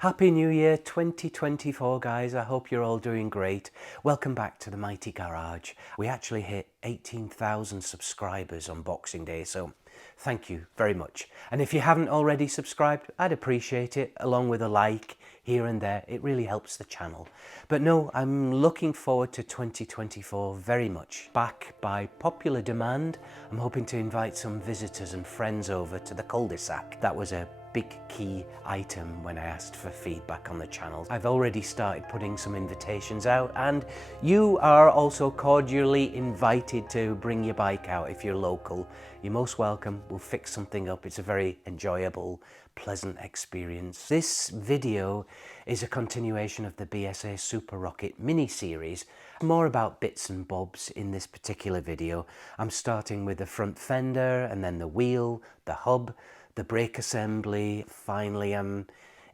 Happy New Year 2024 guys, I hope you're all doing great. Welcome back to the Mighty Garage. We actually hit 18,000 subscribers on Boxing Day, so thank you very much. And if you haven't already subscribed, I'd appreciate it, along with a like here and there. It really helps the channel. But no, I'm looking forward to 2024 very much. Back by popular demand, I'm hoping to invite some visitors and friends over to the cul-de-sac. That was a big key item when I asked for feedback on the channel. I've already started putting some invitations out, and you are also cordially invited to bring your bike out if you're local. You're most welcome. We'll fix something up. It's a very enjoyable, pleasant experience. This video is a continuation of the BSA Super Rocket mini-series. More about bits and bobs in this particular video. I'm starting with the front fender and then the wheel, the hub, the brake assembly. Finally, I'm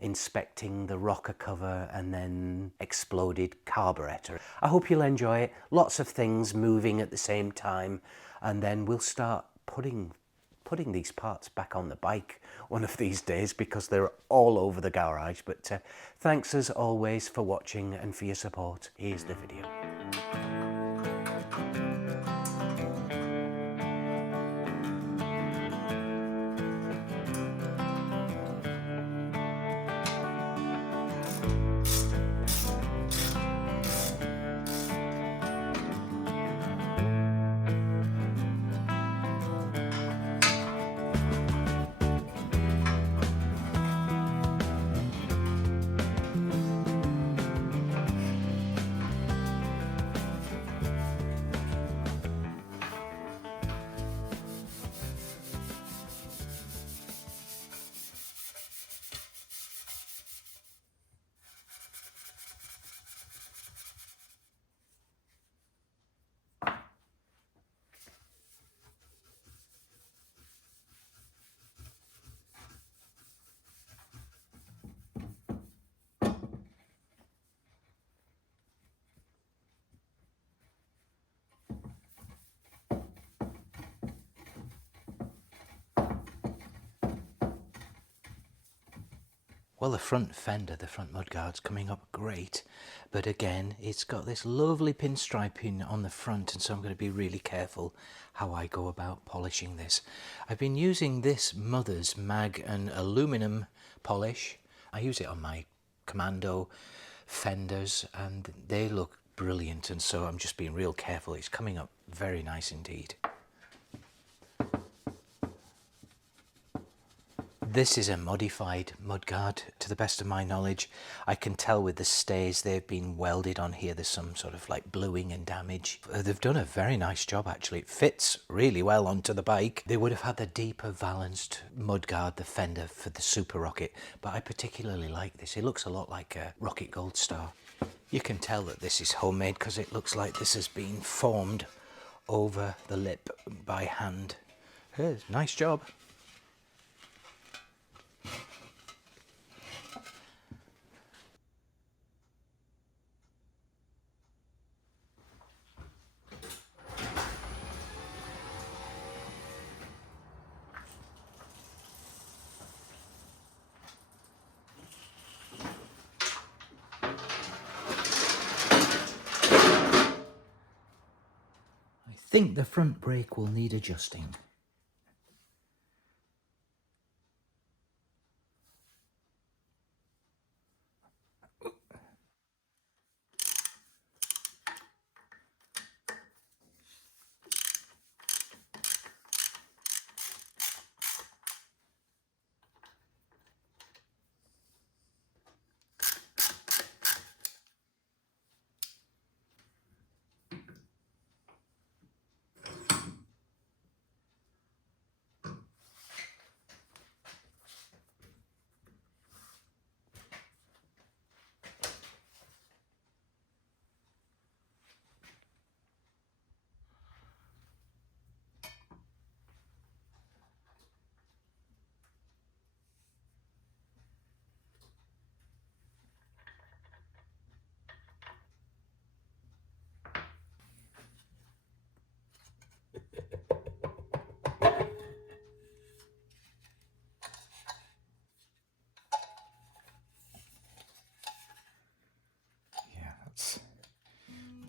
inspecting the rocker cover and then exploded carburetor. I hope you'll enjoy it. Lots of things moving at the same time, and then we'll start putting these parts back on the bike one of these days because they're all over the garage. But thanks as always for watching and for your support. Here's the video. Well, the front fender, the front mudguard's coming up great, but again, it's got this lovely pinstriping on the front, and so I'm going to be really careful how I go about polishing this. I've been using this Mother's mag and aluminum polish. I use it on my Commando fenders, and they look brilliant, and so I'm just being real careful. It's coming up very nice indeed. This is a modified mudguard, to the best of my knowledge. I can tell with the stays they've been welded on here. There's some sort of like bluing and damage. They've done a very nice job actually. It fits really well onto the bike. They would have had the deeper balanced mudguard, the fender for the Super Rocket, but I particularly like this. It looks a lot like a Rocket Gold Star. You can tell that this is homemade because it looks like this has been formed over the lip by hand. Nice job. I think the front brake will need adjusting.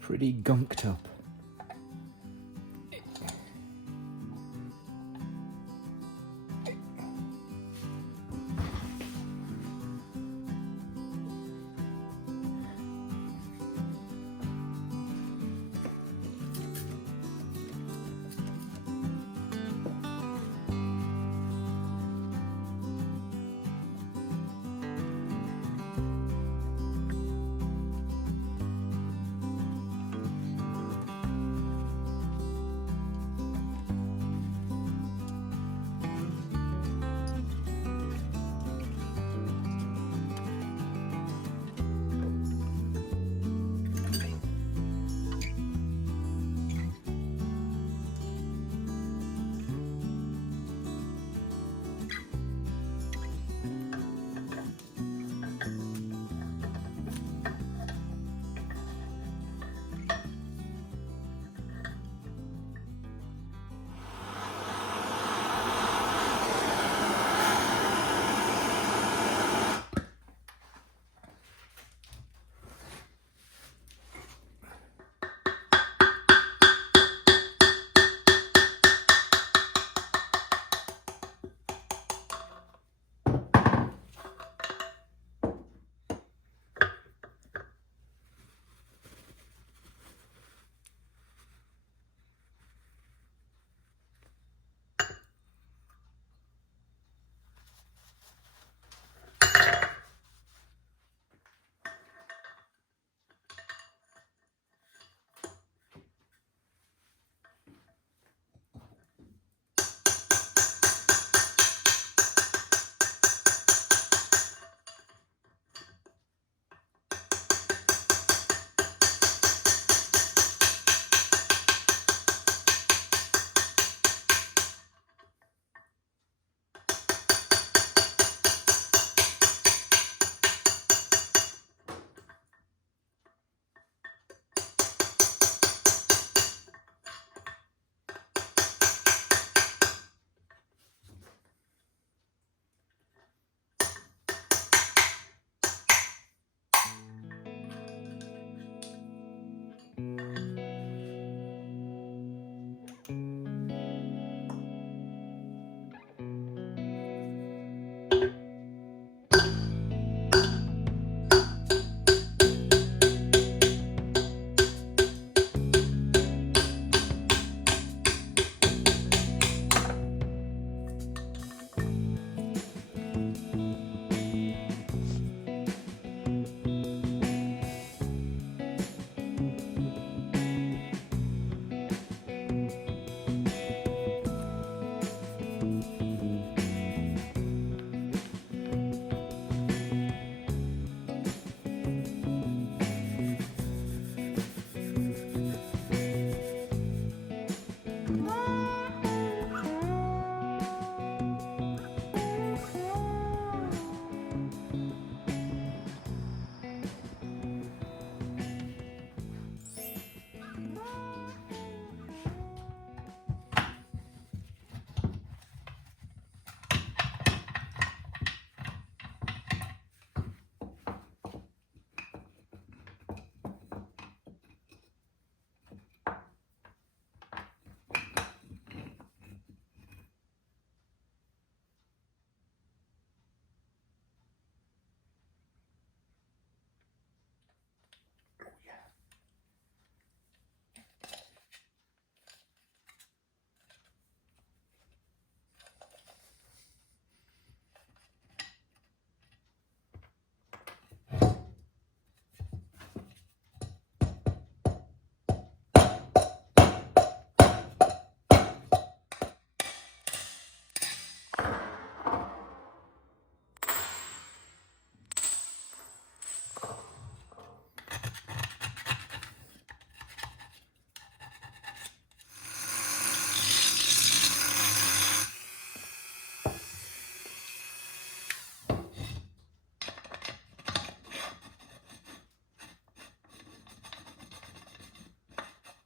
pretty gunked up.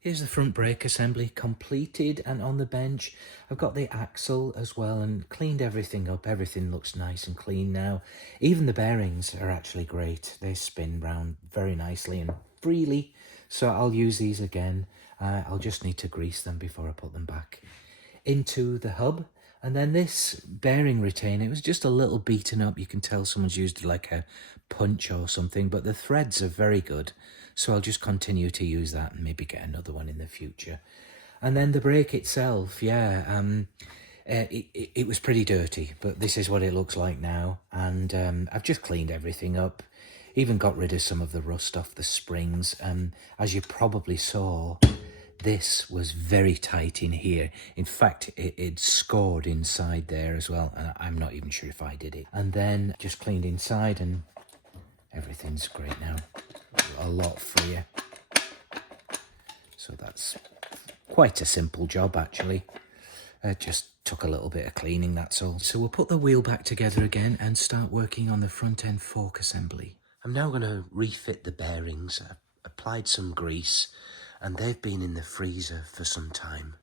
Here's the front brake assembly completed and on the bench. I've got the axle as well and cleaned everything up. Everything looks nice and clean now. Even the bearings are actually great. They spin round very nicely and freely, so I'll use these again. I'll just need to grease them before I put them back into the hub. And then this bearing retainer, it was just a little beaten up. You can tell someone's used like a punch or something, but the threads are very good. So I'll just continue to use that and maybe get another one in the future. And then the brake itself, yeah, it was pretty dirty, but this is what it looks like now. And I've just cleaned everything up, even got rid of some of the rust off the springs. As you probably saw, this was very tight in here. In fact, it scored inside there as well. And I'm not even sure if I did it. And then just cleaned inside and everything's great now. A lot freer. So that's quite a simple job, actually. Just took a little bit of cleaning, that's all. So we'll put the wheel back together again and start working on the front end fork assembly. I'm now going to refit the bearings. I've applied some grease and they've been in the freezer for some time.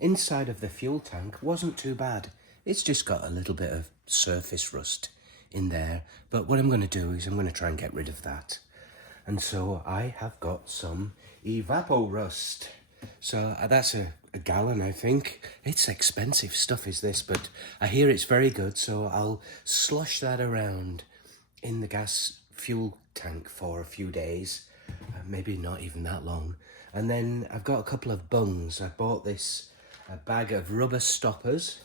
Inside of the fuel tank wasn't too bad. It's just got a little bit of surface rust in there. But what I'm going to do is I'm going to try and get rid of that. And so I have got some evapor rust. So that's a gallon, I think. It's expensive stuff is this, but I hear it's very good. So I'll slush that around in the gas fuel tank for a few days. Maybe not even that long. And then I've got a couple of bungs. I bought this a bag of rubber stoppers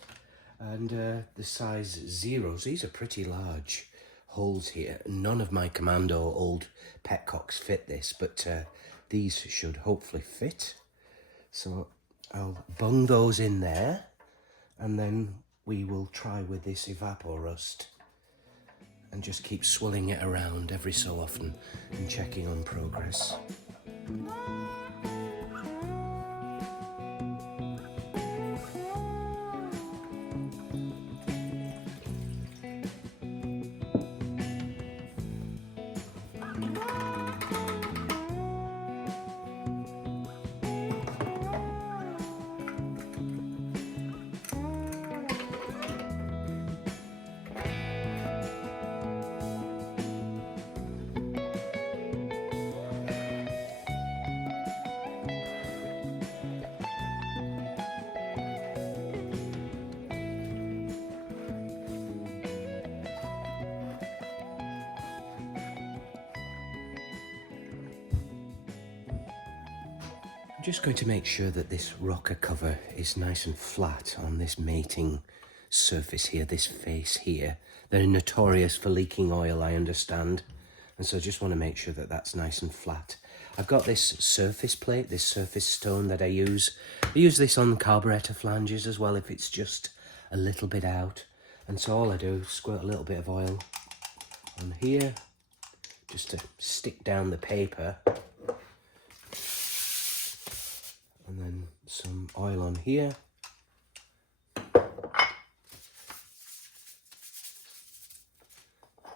and the size zeros. These are pretty large holes here. None of my Commando old petcocks fit this, but these should hopefully fit. So I'll bung those in there and then we will try with this evapor rust and just keep swirling it around every so often and checking on progress. I'm just going to make sure that this rocker cover is nice and flat on this mating surface here, this face here. They're notorious for leaking oil, I understand. And so I just want to make sure that that's nice and flat. I've got this surface plate, this surface stone that I use. I use this on carburetor flanges as well if it's just a little bit out. And so all I do is squirt a little bit of oil on here just to stick down the paper. And then some oil on here.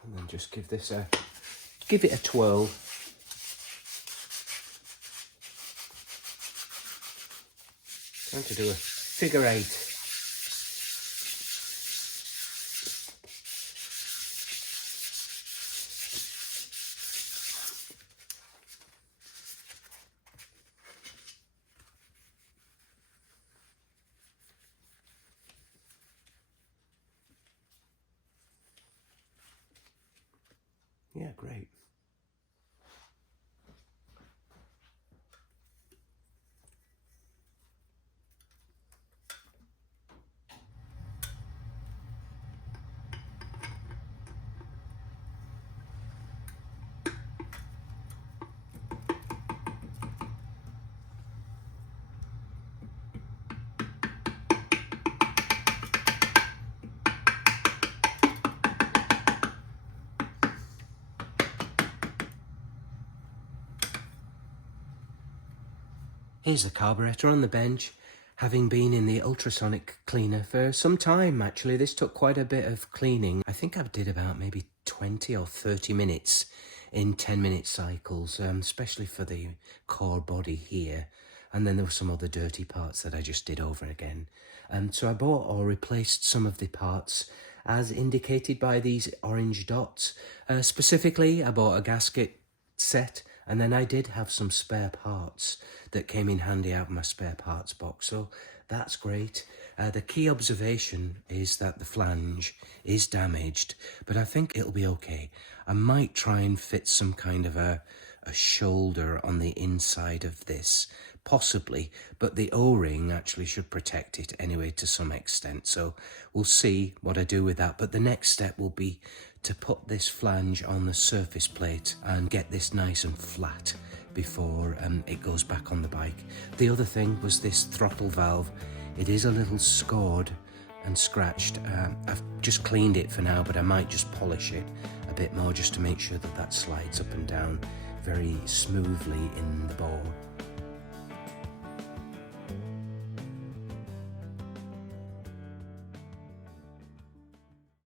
And then just give it a twirl. Trying to do a figure 8. Yeah, great. Here's the carburetor on the bench, having been in the ultrasonic cleaner for some time actually. This took quite a bit of cleaning. I think I did about maybe 20 or 30 minutes in 10-minute cycles, especially for the core body here. And then there were some other dirty parts that I just did over again. So I bought or replaced some of the parts as indicated by these orange dots. Specifically, I bought a gasket set, and then I did have some spare parts that came in handy out of my spare parts box, so that's great. The key observation is that the flange is damaged, but I think it'll be okay. I might try and fit some kind of a shoulder on the inside of this, possibly, but the O-ring actually should protect it anyway to some extent, so we'll see what I do with that. But the next step will be to put this flange on the surface plate and get this nice and flat before it goes back on the bike. The other thing was this throttle valve. It is a little scored and scratched. I've just cleaned it for now, but I might just polish it a bit more just to make sure that that slides up and down very smoothly in the bore.